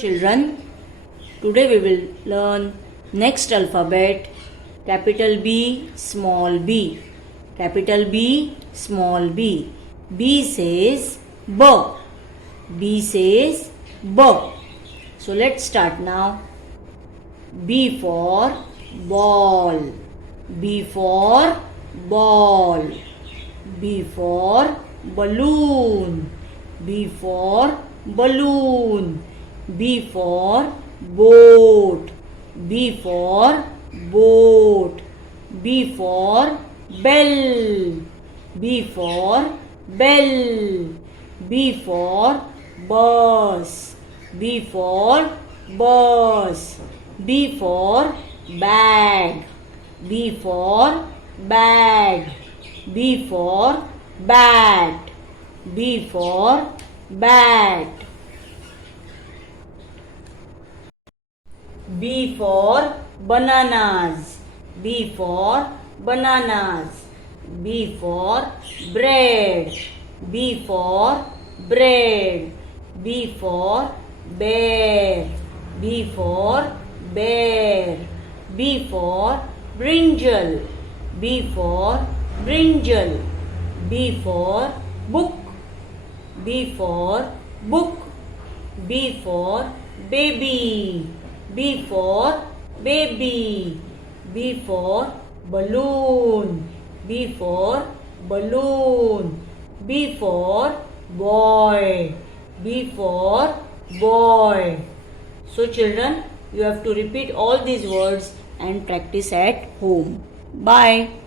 children, today we will learn next alphabet, capital B, small b. Capital B, small b. B says B. B says B. So let's start now. B for ball. B for ball. B for balloon. B for balloon. B for boat. B for boat. B for bell. B for bell. B for bus. B for bus. B for bag. B for bag. B for bat. B for bat. B for bananas. B for bananas. B for bread. B for bread. B for bear. B for bear. B for brinjal. B for brinjal. B for book. B for book. B for baby. B for baby. B for balloon. B for balloon. B for boy. B for boy. So children, you have to repeat all these words and practice at home. Bye.